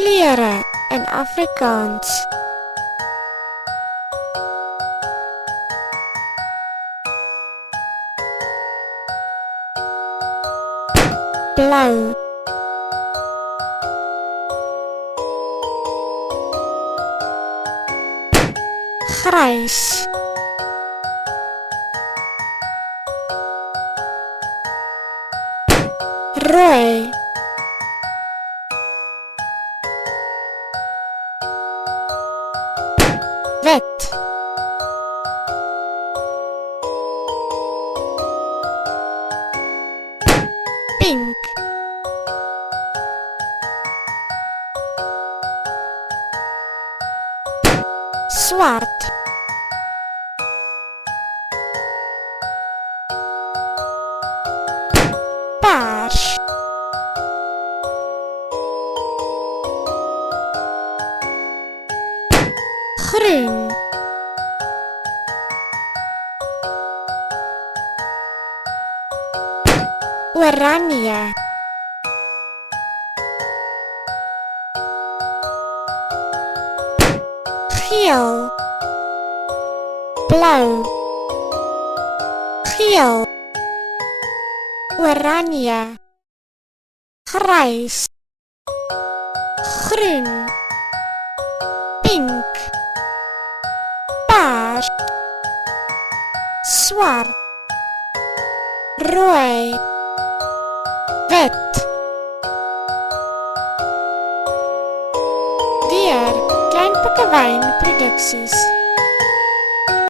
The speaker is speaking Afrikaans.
Kleure in Afrikaans. Blou, grys, rooi, wit, pink, swart, pers, groen, oranje, geel, blou, geel, oranje, grys, groen, pink, pers, swart, rooi, wit. Deur Klein Boekewyn Produksies.